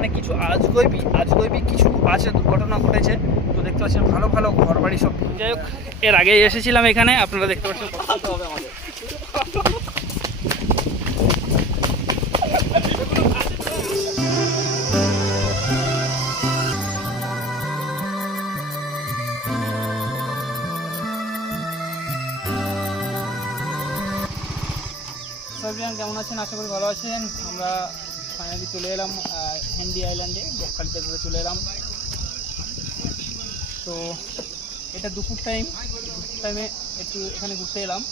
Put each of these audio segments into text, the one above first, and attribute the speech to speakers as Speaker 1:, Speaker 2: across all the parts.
Speaker 1: এখানে কিছু আজগৈবি আজগৈবি কিছু আছে, দুর্ঘটনা ঘটেছে। তো দেখতে পাচ্ছেন, ভালো ভালো ঘর বাড়ি সব। যাই হোক, এর আগে এসেছিলাম এখানে, আপনারা দেখতে পাচ্ছেন। হবে আমাদের কেমন আছেন? আশা করি ভালো আছেন। আমরা ফাইনালি চলে এলাম হিন্দি আইল্যান্ডে বকখালিতে ঘুরে চলে এলাম। তো এটা দুপুর টাইম দুপুর টাইমে একটু এখানে ঘুরতে এলাম।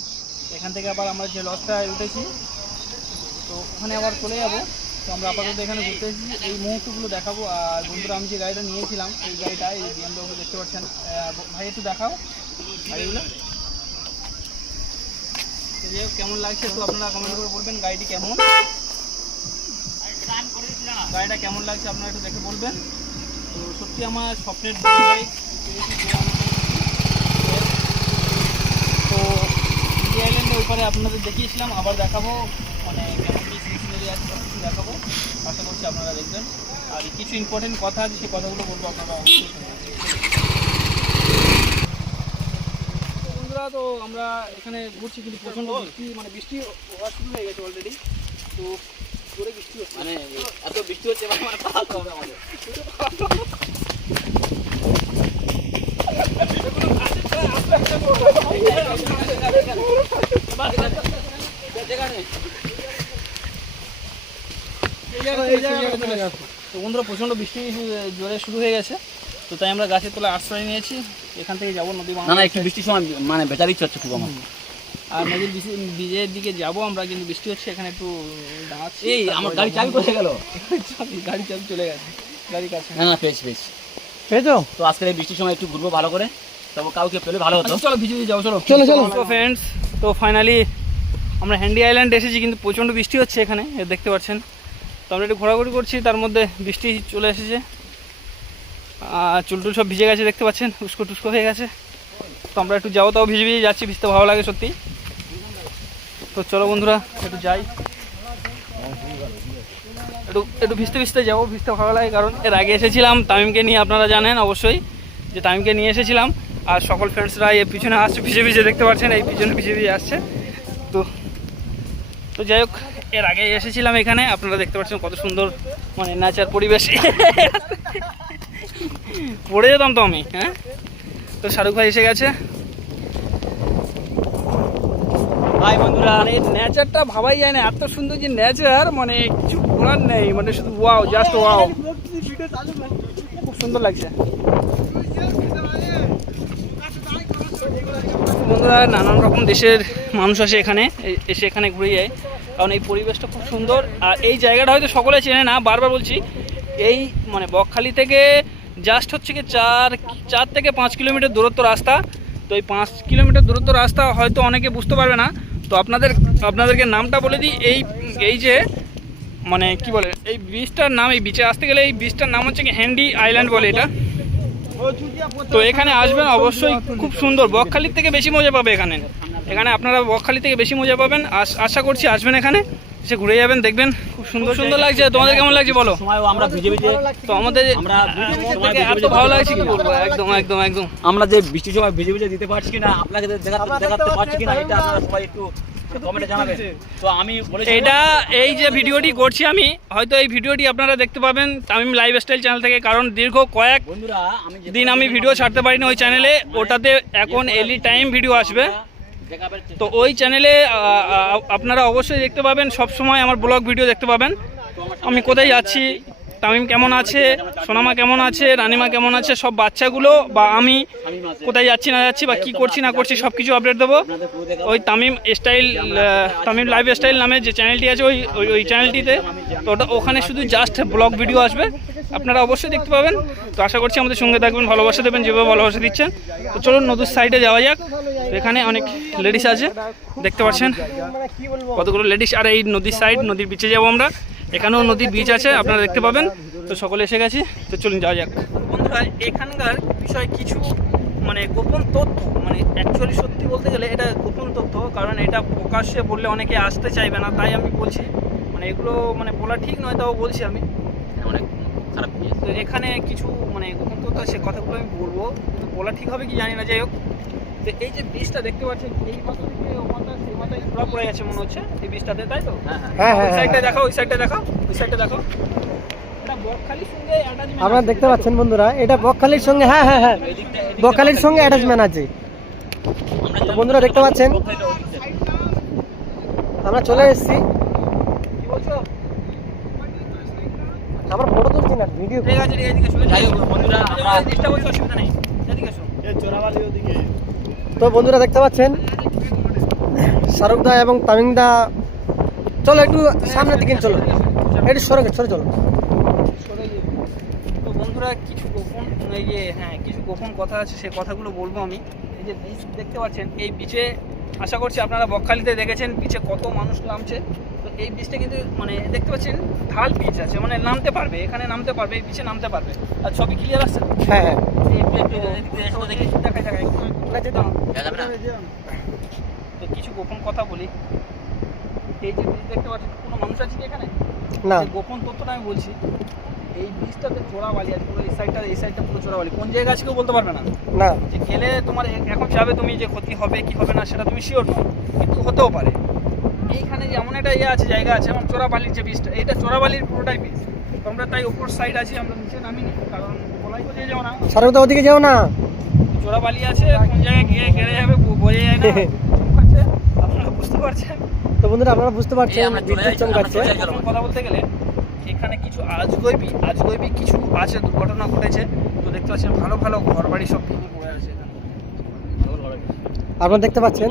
Speaker 1: এখান থেকে আবার আমরা যে লজটায় উঠেছি, তো ওখানে আবার চলে যাব। তো আমরা আপাতত এখানে ঘুরতে এসেছি। এই মুহূর্তগুলো দেখাবো। আর বন্ধুরা, আমি যে গাড়িটা নিয়েছিলাম, এই গাড়িটা, এই বিএমডব্লিউ দেখতে পাচ্ছেন। ভাই, একটু দেখাও। গাড়িগুলো কেমন লাগছে তো আপনারা কমেন্ট করে বলবেন গাড়িটি কেমন? গাড়িটা কেমন লাগছে আপনারা একটু দেখে বলবেন। তো সত্যি আমার স্বপ্নের তো ইন্ডিয়া আইল্যান্ডে ওইপারে আপনাদের দেখিয়েছিলাম, আবার দেখাবো। মানে কেমন কী সিনারি আছে সব কিছু দেখাবো। আশা করছি আপনারা দেখবেন। আর কিছু ইম্পর্টেন্ট কথা আছে, সেই কথাগুলো বলব আপনারা তো আমরা এখানে ঘুরছি কিন্তু প্রচণ্ড বৃষ্টি মানে বৃষ্টি হওয়া শুরু হয়ে গেছে অলরেডি তো
Speaker 2: মানে এত বৃষ্টি হচ্ছে মানে মানে পালাতে হবে আমাদের।
Speaker 1: বন্ধুরা প্রচণ্ড বৃষ্টি জোরে শুরু হয়ে গেছে। তো তাই আমরা গাছের তলায় আশ্রয় নিয়েছি। এখান থেকে যাব নদী
Speaker 2: না একটু বৃষ্টির সময় মানে বেচার ইচ্ছা হচ্ছে খুব আমার।
Speaker 1: আর নদীর বীজের দিকে যাব আমরা কিন্তু বৃষ্টি হচ্ছে এখানে একটু দাঁড়াচ্ছি।
Speaker 2: এই আমার গাড়ি চাবি কোথায় গেল?
Speaker 1: চাবি গাড়ি চাবি চলে গেছে গাড়ি কাছে।
Speaker 2: না না পেয়েছি পেয়েছি।
Speaker 1: পেয়েছ?
Speaker 2: তো আজকের এই বৃষ্টির সময় একটু ঘুরবো ভালো করে তবে কাউকে পেলে ভালো হতো।
Speaker 1: আচ্ছা, চলো ভিজে ভিজে যাও চলো। চলো চলো। তো ফ্রেন্ডস তো ফাইনালি আমরা হ্যান্ডি আইল্যান্ড এসেছি কিন্তু প্রচণ্ড বৃষ্টি হচ্ছে এখানে দেখতে পাচ্ছেন। তো আমরা একটু ঘোরাঘুরি করছি তার মধ্যে বৃষ্টি চলে এসেছে। আর চুলটুল সব ভিজে গেছে দেখতে পাচ্ছেন উস্কো টুস্কো হয়ে গেছে। তো আমরা একটু যাও তাও ভিজে ভিজে যাচ্ছি ভিজতে ভালো লাগে সত্যি। তো চলো বন্ধুরা, একটু যাই। একটু একটু ভিজতে ভিজতে যাব, ভিজতে ভালো লাগে, কারণ এর আগে এসেছিলাম তামিমকে নিয়ে, আপনারা জানেন অবশ্যই যে তামিমকে নিয়ে এসেছিলাম। আর সকল ফ্রেন্ডসরা এর পিছনে আসছে, ভিজে ভিজে দেখতে পাচ্ছেন, এই পিছনে পিছিয়ে পিছিয়ে আসছে। তো তো যাই হোক, এর আগে এসেছিলাম এখানে, আপনারা দেখতে পাচ্ছেন কত সুন্দর মানে ন্যাচার পরিবেশ। পড়ে যেতাম তো আমি হ্যাঁ? তো শাহরুখ ভাই এসে গেছে। ভাই বন্ধুরা মানে নেচারটা ভাবাই যায় না। এত সুন্দর যে নেচার মানে কিছু বলার নেই। মানে শুধু ওয়াও জাস্ট ওয়াও খুব সুন্দর লাগছে। বন্ধুরা নানান রকম দেশের মানুষ আসে এখানে এসে এখানে ঘুরে যায়। কারণ এই পরিবেশটা খুব সুন্দর। আর এই জায়গাটা হয়তো সকলে চেনে না বারবার বলছি এই মানে বকখালি থেকে জাস্ট হচ্ছে কি চার চার থেকে পাঁচ কিলোমিটার দূরত্ব রাস্তা। তো এই পাঁচ কিলোমিটার দূরত্ব রাস্তা হয়তো অনেকে বুঝতে পারবে না তো আপনাদের, আপনাদেরকে নামটা বলে দিই, এই এই যে মানে কি বলে, এই বীজটার নাম, এই বিচে আসতে গেলে এই বীজটার নাম হচ্ছে কি হ্যান্ডি আইল্যান্ড বলে এটা। তো এখানে আসবেন, অবশ্যই খুব সুন্দর, বকখালির থেকে বেশি মজা পাবে এখানে। এখানে আপনারা বকখালি থেকে বেশি মজা পাবেন। আশা করছি আসবেন এখানে। এসে ঘুরে যাবেন দেখবেন। খুব সুন্দর সুন্দর লাগছে। তোমাদের কেমন লাগছে বলো?
Speaker 2: আমরা ভিজে ভিজে
Speaker 1: তো আমাদের এত ভালো লাগছে কি বলব? একদম একদম একদম।
Speaker 2: আমরা যে বৃষ্টির সময় ভিজে ভিজে দিতে পারছি কিনা আপনাকে দেখাতে দেখাতে পারছি কিনা এটা আপনারা সবাই একটু কমেন্টে জানাবেন। তো আমি
Speaker 1: এটা এই যে ভিডিওটি করছি আমি হয়তো এই ভিডিওটি আপনারা দেখতে পাবেন তামিম লাইফ স্টাইল চ্যানেল থেকে কারণ দীর্ঘ কয়েক দিন আমি ভিডিও ছাড়তে পারিনি ওই চ্যানেলে ওটাতে এখন এলি টাইম ভিডিও আসবে। তো ওই চ্যানেলে আপনারা অবশ্যই দেখতে পাবেন সব সময় আমার ব্লগ ভিডিও দেখতে পাবেন। আমি কোথায় যাচ্ছি, তামিম কেমন আছে, সোনামা কেমন আছে, রানিমা কেমন আছে, সব বাচ্চাগুলো বা আমি কোথায় যাচ্ছি, না যাচ্ছি, বা কি করছি, না করছি সব কিছু আপডেট দেবো। ওই Tamim style Tamim life style নামে যে চ্যানেলটি আছে, ওই- ওই চ্যানেলটিতে তো ওটা, ওখানে শুধু জাস্ট ব্লগ ভিডিও আসবে। আপনারা অবশ্যই দেখতে পাবেন। তো আশা করছি আমাদের সঙ্গে থাকবেন, ভালোবাসা দেবেন, যেভাবে ভালোবাসা দিচ্ছেন। তো চলুন নদীর সাইডে যাওয়া যাক। তো এখানে অনেক লেডিস আছে, দেখতে পাচ্ছেন। কতগুলো লেডিস আর এই নদীর সাইড নদীর বিচে যাব আমরা। এখানেও নদীর বিচ আছে, আপনারা দেখতে পাবেন। তো সকলে এসে গেছি, তো চলুন যাওয়া যাক। বন্ধুরা, এখানকার বিষয় কিছু মানে গোপন তথ্য মানে অ্যাকচুয়ালি সত্যি বলতে গেলে এটা গোপন তথ্য, কারণ এটা প্রকাশ্যে বললে অনেকে আসতে চাইবে না, তাই আমি বলছি। মানে এগুলো মানে বলা ঠিক নয়, তাও বলছি আমি।
Speaker 2: খারাপ হয়ে
Speaker 1: তো এখানে কিছু মানে গোপন তথ্য সে কথাগুলো আমি বলব। কিন্তু বলা ঠিক হবে কি জানি না যাই হোক। তো এই যে বীজটা দেখতে পাচ্ছেন এই মাথা থেকে ও মাথা সেই মাথায় ধরা পড়ে গেছে মনে হচ্ছে এই বীজটাতে তাই তো?
Speaker 2: হ্যাঁ হ্যাঁ।
Speaker 3: হ্যাঁ
Speaker 1: ওই
Speaker 3: হ্যাঁ
Speaker 1: সাইডটা দেখো ওই সাইডটা দেখো ওই সাইডটা দেখো বকখালির সঙ্গে
Speaker 3: আপনারা দেখতে পাচ্ছেন বন্ধুরা এটা বকখালির সঙ্গে হ্যাঁ হ্যাঁ হ্যাঁ। বকখালির সঙ্গে অ্যাটাচমেন্ট আছে। তো বন্ধুরা দেখতে পাচ্ছেন
Speaker 2: ওই।
Speaker 3: আমরা চলে এসেছি
Speaker 1: কি বলছো
Speaker 3: আমরা ফটো তুলছি না ভিডিও
Speaker 1: ঠিক আছে ঠিক আছে এদিকে চলে
Speaker 2: যাই হোক বন্ধুরা আমরা
Speaker 1: চেষ্টা অসুবিধা নেই। এদিকে এসো।
Speaker 3: তো বন্ধুরা দেখতে পাচ্ছেন শাহরুখ দা এবং তামিম দা চলো একটু সামনের দিকে চলো। একটু সরে সরে চলো।
Speaker 1: তো বন্ধুরা কিছু গোপন এই যে হ্যাঁ কিছু গোপন কথা আছে সেই কথাগুলো বলব আমি। এই যে দেখতে পাচ্ছেন এই বিচে আশা করছি আপনারা বকখালিতে দেখেছেন পিছে কত মানুষ নামছে। এই বিচটা কিন্তু মানে দেখতে পাচ্ছেন ঢাল বিচ আছে মানে নামতে পারবে এখানে নামতে পারবে এই বিচে নামতে পারবে। আর ছবি ক্লিয়ার আসছে? তো?
Speaker 3: হ্যাঁ। হ্যাঁ?
Speaker 1: তো কিছু গোপন কথা বলি। এই যে বীজ দেখতে পাচ্ছেন কোনো মানুষ আছে কি এখানে?
Speaker 3: না।
Speaker 1: গোপন তথ্যটা আমি বলছি এই বীজটাতে চোরা বালি আছে পুরো এই সাইডটা এই সাইডটা পুরো চোরা বালি কোন জায়গা আছে কেউ বলতে পারবে না?
Speaker 3: না।
Speaker 1: যে খেলে তোমার এখন যাবে তুমি যে ক্ষতি হবে কি হবে না সেটা তুমি শিওর নও কিন্তু হতেও পারে। এইখানে যেমন একটা ইয়ে আছে জায়গা আছে এবং চোরা বালির যে বীজটা এইটা চোরাবালির পুরোটাই বীজ আমরা তাই উপর সাইড আছি আমরা নিচে নামিনি কারণ বলাই বোঝা যাও না।
Speaker 3: শাহরুখ ওদিকে যেও না।
Speaker 1: চোরা বালি আছে কোন জায়গায় গিয়ে গেড়ে যাবে বোঝা যায় না? আপনারা বুঝতে পারছেন?
Speaker 3: তো বন্ধুরা আপনারা বুঝতে পারছেন বিদ্যুৎ চমকাচ্ছে।
Speaker 1: কথা বলতে গেলে এখানে কিছু আজগৈবি আজগৈবি কিছু আছে দুর্ঘটনা ঘটেছে। তো দেখতে পাচ্ছেন ভালো ভালো ঘর বাড়ি সব ভেঙে
Speaker 3: আপনারা দেখতে পাচ্ছেন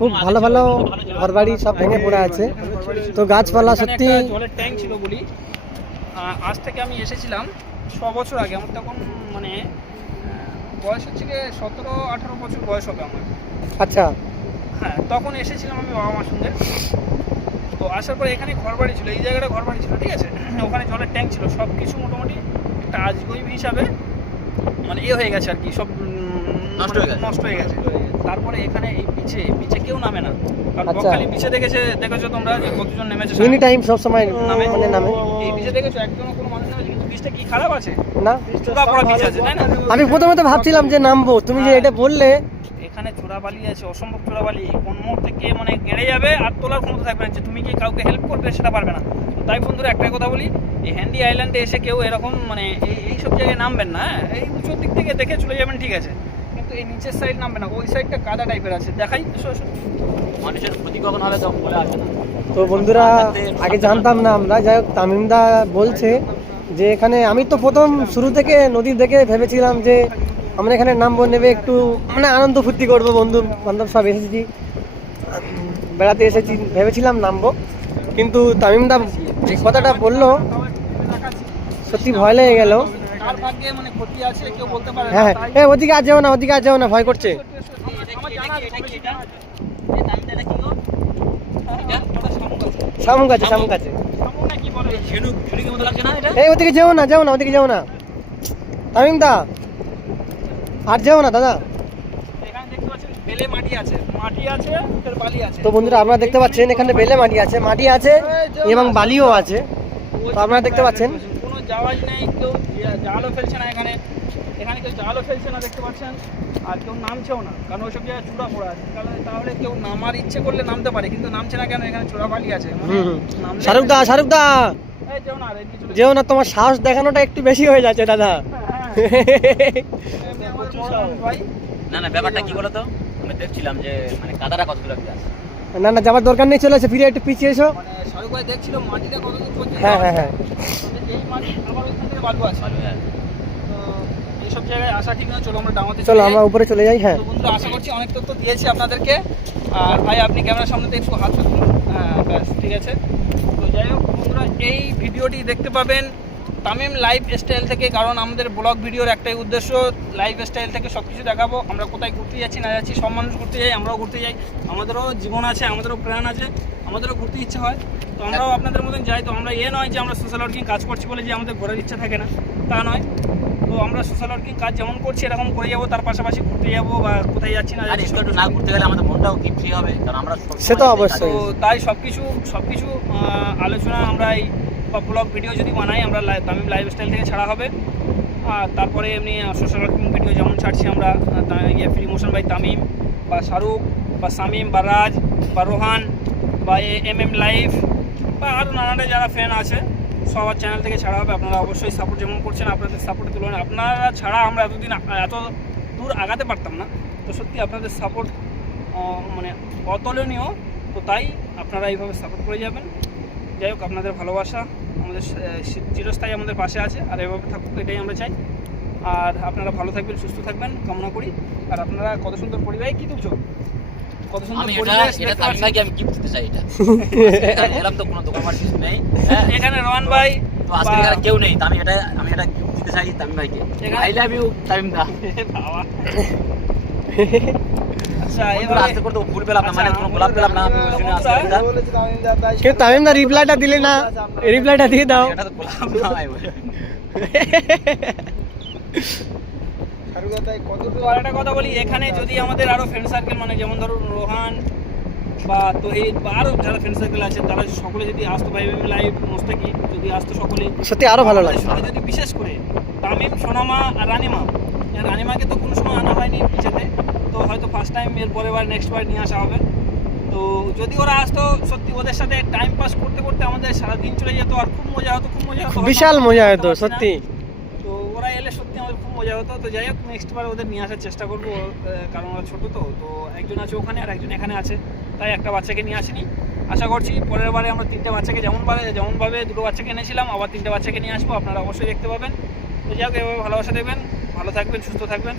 Speaker 3: খুব ভালো ভালো ঘরবাড়ি সব ভেঙে পড়ে আছে। তো গাছপালা সত্যি
Speaker 1: জলের ট্যাঙ্ক ছিল বলি আজ থেকে আমি এসেছিলাম ছ বছর আগে। আমার তখন মানে বয়স হচ্ছে গিয়ে সতেরো আঠারো বছর বয়স হবে আমার।
Speaker 3: আচ্ছা।
Speaker 1: হ্যাঁ তখন এসেছিলাম আমি বাবা মার সঙ্গে। তো আসার পরে এখানে ঘর বাড়ি ছিল এই জায়গাটা ঘর বাড়ি ছিল ঠিক আছে? ওখানে জলের ট্যাঙ্ক ছিল। সব কিছু মোটামুটি একটা আজগৈব হিসাবে মানে এ হয়ে গেছে আর কি। সব
Speaker 2: নষ্ট হয়ে গেছে।
Speaker 1: নষ্ট হয়ে গেছে। তারপরে এখানে এই বিচে বিচে কেউ নামে না। কারণ
Speaker 3: আচ্ছা।
Speaker 1: বকখালি বিচে দেখেছে দেখেছ তোমরা যে কতজন নেমেছে
Speaker 3: এনি টাইম সব সময়
Speaker 1: নামে।
Speaker 3: মানে নামে।
Speaker 1: এই বিচে দেখেছ একজনও কোনো মানুষ নেমেছে কিন্তু বিচটা কি খারাপ আছে?
Speaker 3: না।
Speaker 1: চূড়া পড়া বিচ আছে তাই না?
Speaker 3: আমি প্রথমে তো ভাবছিলাম যে নামবো। তুমি যে এটা বললে।
Speaker 1: এখানে চোরাবালি আছে অসম্ভব চোরাবালি। কোন মুহূর্তে কে মানে গেড়ে যাবে আর তোলার ক্ষমতা থাকবে না। যে তুমি কি কাউকে হেল্প করবে সেটা পারবে না। তাই বন্ধুরা একটাই কথা বলি এই হ্যান্ডি আইল্যান্ডে এসে কেউ এরকম মানে এই এই সব জায়গায় নামবেন না হ্যাঁ? এই উঁচুর দিক থেকে দেখে চলে যাবেন ঠিক আছে। কিন্তু এই নিচের সাইড নামবে না ওই সাইডটা কাদা টাইপের আছে দেখাই।
Speaker 2: মানুষের ক্ষতি কখন হবে তখন বলে আসে না
Speaker 3: তো বন্ধুরা আগে জানতাম না আমরা যাই হোক তামিমদা বলছে যে এখানে আমি তো প্রথম শুরু থেকে নদী দেখে ভেবেছিলাম যে আমরা এখানে নামবো নেবে একটু মানে আনন্দ ফুর্তি করব বন্ধু বান্ধব সব এসেছি বেড়াতে এসেছি ভেবেছিলাম নামবো কিন্তু তামিমদা যে কথাটা বলল। সত্যি ভয় লেগে গেল
Speaker 1: কার ভাগ্যে মানে ক্ষতি আছে কেউ বলতে পারে না
Speaker 3: হ্যাঁ হ্যাঁ। ওদিকে আর যেও না ওদিকে আর যেও না ভয় করছে।
Speaker 1: আছে, আছে।
Speaker 2: এই
Speaker 1: শামুক আছে।
Speaker 3: শামুক আছে। এই ওদিকে যেও না যেও না ওদিকে যেও না। তামিমদা আর যেও না দাদা। তো বন্ধুরা আপনারা দেখতে পাচ্ছেন এখানে বেলে মাটি আছে মাটি আছে এবং বালিও আছে। তো আপনারা দেখতে পাচ্ছেন।
Speaker 1: কোনো যাওয়াজ নেই কেউ জালও ফেলছে না এখানে। এখানে কেউ জালও ফেলছে না দেখতে পাচ্ছেন? আর কেউ নামছেও না কারণ ওইসব জায়গায় চূড়া পড়া আছে। তাহলে তাহলে কেউ নামার ইচ্ছে করলে নামতে পারে কিন্তু নামছে না কেন? এখানে চূড়া বালি আছে। মানে
Speaker 3: শাহরুখ দা শাহরুখ দা!
Speaker 1: যেও না রে, কিছু
Speaker 3: যেও না তোমার সাহস দেখানোটা একটু বেশি হয়ে যাচ্ছে দাদা।
Speaker 1: ভাই।
Speaker 2: না না ব্যাপারটা কি বলতো? আমি দেখছিলাম যে মানে কাদাটা কতগুলো আছে
Speaker 3: না না, যাবার দরকার নেই, চলে এসে, ফিরে একটু পিছিয়ে এসো। হ্যাঁ হ্যাঁ হ্যাঁ।
Speaker 1: তো এইসব জায়গায় আসা ঠিক না চলো, আমরা ডাঙাতে
Speaker 3: চলো আমরা উপরে চলে যাই হ্যাঁ।
Speaker 1: তো বন্ধুরা আশা করছি অনেক তথ্য দিয়েছি আপনাদেরকে আর ভাই আপনি ক্যামেরার সামনে থেকে একটু হাত হ্যাঁ ব্যাস, ঠিক আছে। তো যাই হোক, বন্ধুরা, এই ভিডিওটি দেখতে পাবেন তামিম লাইফ স্টাইল থেকে কারণ আমাদের ব্লগ ভিডিওর একটাই উদ্দেশ্য লাইফ স্টাইল থেকে সব কিছু দেখাবো। আমরা কোথায় ঘুরতে যাচ্ছি না যাচ্ছি সব মানুষ ঘুরতে যাই আমরাও ঘুরতে যাই। আমাদেরও জীবন আছে আমাদেরও প্রাণ আছে আমাদেরও ঘুরতে ইচ্ছে হয়। তো আমরাও আপনাদের মতন যাই। তো আমরা এ নয় যে আমরা সোশ্যাল ওয়ার্কিং কাজ করছি বলে যে আমাদের ঘোরার ইচ্ছা থাকে না তা নয়। তো আমরা সোশ্যাল ওয়ার্কিং কাজ যেমন করছি এরকম করে যাব তার পাশাপাশি ঘুরতে যাব বা কোথায় যাচ্ছি না যাচ্ছি
Speaker 2: একটু না ঘুরতে গেলে আমাদের মনটাও কি ফ্রি হবে? কারণ আমরা
Speaker 3: সে তো অবশ্যই।
Speaker 1: তো তাই সব কিছু সব কিছু আলোচনা আমরা এই বা ব্লগ ভিডিও যদি বানাই, আমরা তামিম লাইফস্টাইল থেকে ছাড়া হবে। আর তারপরে এমনি সোশ্যাল ওয়ার্কিং ভিডিও যেমন ছাড়ছি আমরা ইয়ে ফ্রি মোশন বাই তামিম বা শাহরুখ বা সামিম বা রাজ বা রোহান বা এম এম লাইফ বা আরও নানাটা যারা ফ্যান আছে, সবার চ্যানেল থেকে ছাড়া হবে। আপনারা অবশ্যই সাপোর্ট যেমন করছেন, আপনাদের সাপোর্টের তুলনায় আপনারা ছাড়া আমরা এতদিন এত দূর আগাতে পারতাম না। তো সত্যি আপনাদের সাপোর্ট মানে অতুলনীয়। তো তাই আপনারা এইভাবে সাপোর্ট করে যাবেন। যাই হোক, আপনাদের ভালোবাসা। আমাদের চিরস্থায়ী আমাদের পাশে আছে আর এভাবে থাকুক এটাই আমরা চাই। আর আপনারা ভালো থাকবেন সুস্থ থাকবেন কামনা করি। আর আপনারা কত সুন্দর পরিবারে কি তুলছো? কত সুন্দর
Speaker 2: আমি এটা
Speaker 1: পরিবেশ
Speaker 2: এটা
Speaker 1: দেখতে
Speaker 2: তামিম
Speaker 1: পাচ্ছি।
Speaker 2: ভাইকে আমি গিফট দিতে চাই এটা। এলাম তো কোনো দোকান কিছু নেই হ্যাঁ।
Speaker 1: এখানে রোহান ভাই
Speaker 2: তো আজকে কেউ নেই আমি এটা আমি এটা গিফট দিতে চাই তামিম ভাইকে। আই লাভ ইউ তামিম দা।
Speaker 1: আচ্ছা
Speaker 2: না মানে
Speaker 3: তামিম দা রিপ্লাইটা দিলে না রিপ্লাইটা দিয়ে দাও।
Speaker 2: এটা তো গোলাপ না
Speaker 1: আর একটা কথা বলি এখানে যদি আমাদের আরও ফ্রেন্ড সার্কেল মানে যেমন ধরুন রোহান বা তহিদ বা আরও যারা ফ্রেন্ড সার্কেল আছে তারা সকলে যদি আসতো ভাই লাইভ মোস্তাকি যদি আসতো সকলে
Speaker 3: সত্যি আরও ভালো লাগতো
Speaker 1: যদি বিশেষ করে তামিম সোনামা আর রানিমা আর রানিমাকে তো কোনো সময় আনা হয়নি পিছেতে। তো হয়তো ফার্স্ট টাইম এর পরের বার নেক্সট বার নিয়ে আসা হবে। তো যদি ওরা আসতো সত্যি ওদের সাথে টাইম পাস করতে করতে আমাদের সারা দিন চলে যেত আর খুব মজা হতো খুব মজা হতো।
Speaker 3: বিশাল মজা হতো সত্যি।
Speaker 1: তো ওরা এলে সত্যি আমাদের খুব মজা হতো। তো যাই হোক নেক্সট বার ওদের নিয়ে আসার চেষ্টা করব কারণ ওরা ছোটো তো। তো একজন আছে ওখানে আর একজন এখানে আছে। তাই একটা বাচ্চাকে নিয়ে আসিনি। আশা করছি পরের বারে আমরা তিনটে বাচ্চাকে যেমন যেমনভাবে যেমনভাবে দুটো বাচ্চাকে এনেছিলাম আবার তিনটে বাচ্চাকে নিয়ে আসব। আপনারা অবশ্যই দেখতে পাবেন। তো যাই হোক এভাবে ভালোবাসা দেবেন। ভালো থাকবেন সুস্থ থাকবেন।